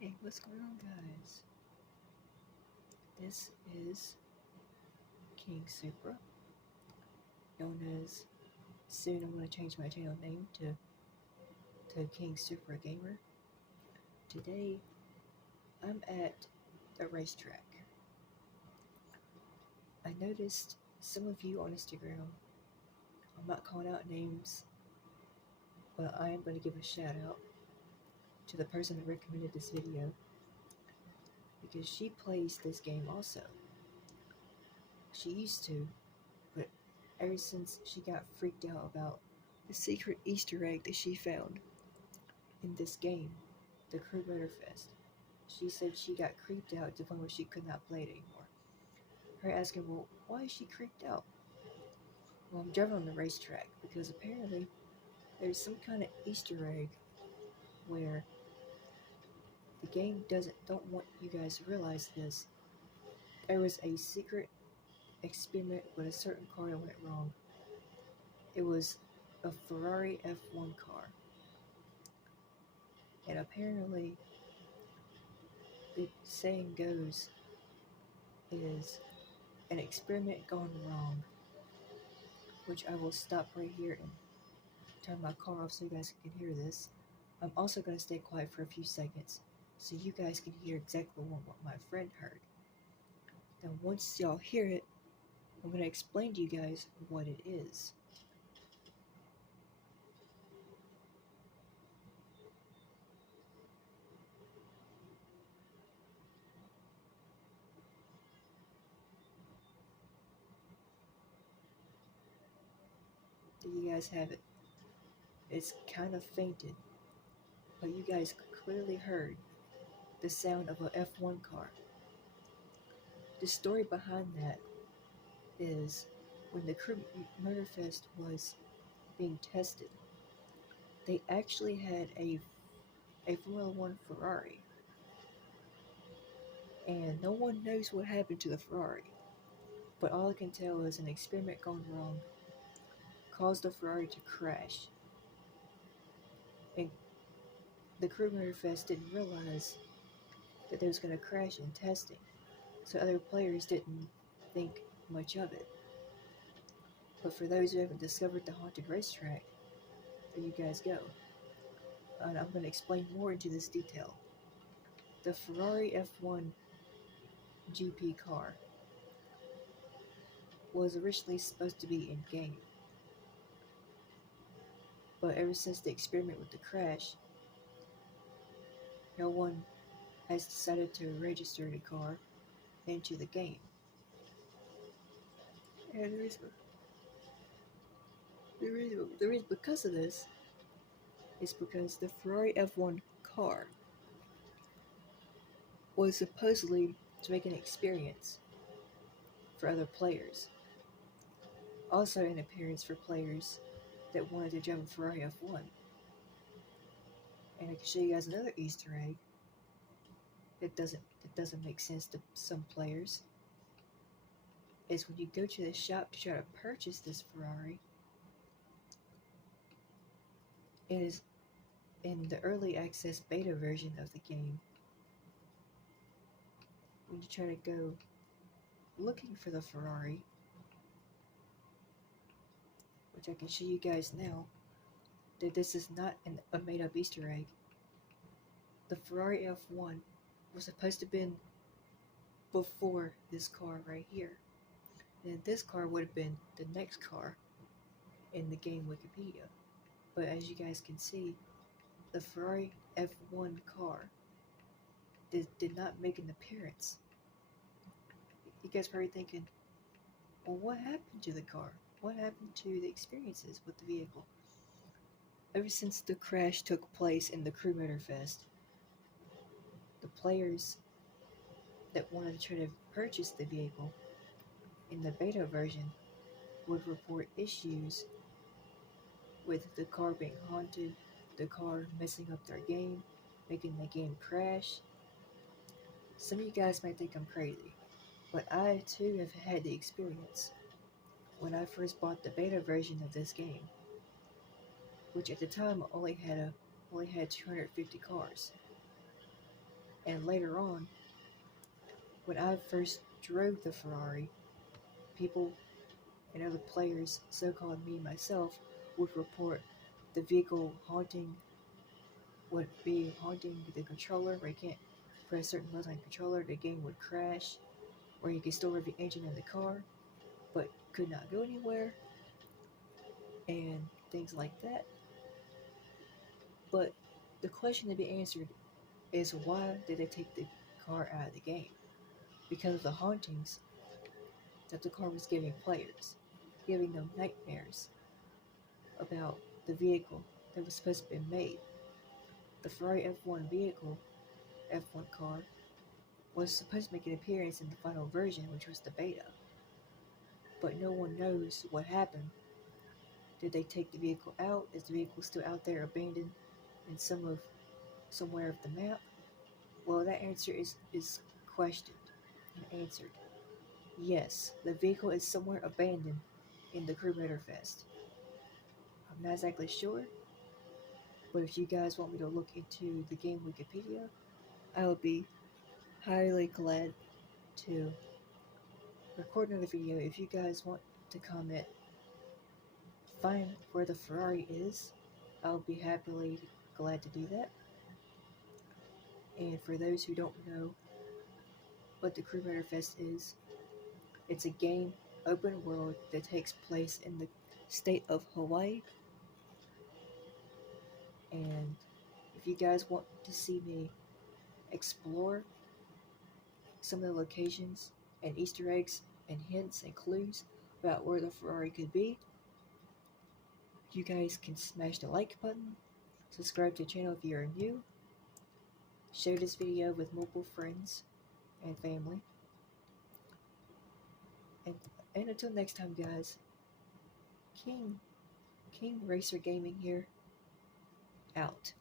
Hey, what's going on, guys? This is King Supra, known as. Soon I'm going to change my channel name to King Supra Gamer. Today, I'm at the racetrack. I noticed some of you on Instagram, I'm not calling out names, but I am going to give a shout out to the person that recommended this video because she plays this game also. She used to, but ever since she got freaked out about the secret Easter egg that she found in this game, the Crew Motorfest, she said she got creeped out to the point where she could not play it anymore. Her asking, well, why is she creeped out? Well, I'm driving on the racetrack because apparently there's some kind of Easter egg where the game don't want you guys to realize this. There was a secret experiment with a certain car that went wrong. It was a Ferrari F1 car. And apparently, the saying goes, is an experiment gone wrong, which I will stop right here and turn my car off so you guys can hear this. I'm also going to stay quiet for a few seconds so you guys can hear exactly what my friend heard. Now, once y'all hear it, I'm going to explain to you guys what it is. Do you guys have it? It's kind of fainted, but you guys clearly heard the sound of an F1 car. The story behind that is when the Crew Motorfest was being tested, they actually had a Formula One Ferrari, and no one knows what happened to the Ferrari. But all I can tell is an experiment gone wrong caused the Ferrari to crash, and the Crew Motorfest didn't realize that they was going to crash in testing, so other players didn't think much of it. But for those who haven't discovered the haunted racetrack, there you guys go. And I'm going to explain more into this detail. The Ferrari F1 GP car was originally supposed to be in game, but ever since the experiment with the crash, no one has decided to register the car into the game. And the reason because of this is because the Ferrari F1 car was supposedly to make an experience for other players. Also an appearance for players that wanted to drive a Ferrari F1. And I can show you guys another Easter egg that doesn't make sense to some players. Is when you go to the shop to try to purchase this Ferrari, it is in the early access beta version of the game. When you try to go looking for the Ferrari, which I can show you guys now, that this is not a made-up Easter egg. The Ferrari F1 was supposed to have been before this car right here. And this car would have been the next car in the game Wikipedia. But as you guys can see, the Ferrari F1 car did not make an appearance. You guys probably thinking, well, what happened to the car? What happened to the experiences with the vehicle? Ever since the crash took place in the Crew Motorfest, the players that wanted to try to purchase the vehicle in the beta version would report issues with the car being haunted, the car messing up their game, making the game crash. Some of you guys might think I'm crazy, but I too have had the experience when I first bought the beta version of this game, which at the time only had 250 cars. And later on, when I first drove the Ferrari, people and other players, so called me myself, would report the vehicle would be haunting the controller where you can't press certain buttons on the controller, the game would crash, or you could still rev the engine in the car, but could not go anywhere, and things like that. But the question to be answered is, why did they take the car out of the game? Because of the hauntings that the car was giving players, giving them nightmares about the vehicle that was supposed to be made. The Ferrari F1 vehicle, F1 car, was supposed to make an appearance in the final version, which was the beta. But no one knows what happened. Did they take the vehicle out? Is the vehicle still out there abandoned in somewhere of the map? Well, that answer is questioned and answered. Yes, the vehicle is somewhere abandoned in the Crew Motorfest. I'm not exactly sure, but if you guys want me to look into the game Wikipedia, I would be highly glad to record another video. If you guys want to comment, find where the Ferrari is, I'll be happily glad to do that. And for those who don't know what the Crew Motorfest is, it's a game, open world, that takes place in the state of Hawaii. And if you guys want to see me explore some of the locations and Easter eggs and hints and clues about where the Ferrari could be, you guys can smash the like button, subscribe to the channel if you are new, share this video with multiple friends and family, and until next time, guys, King Racer Gaming here, out.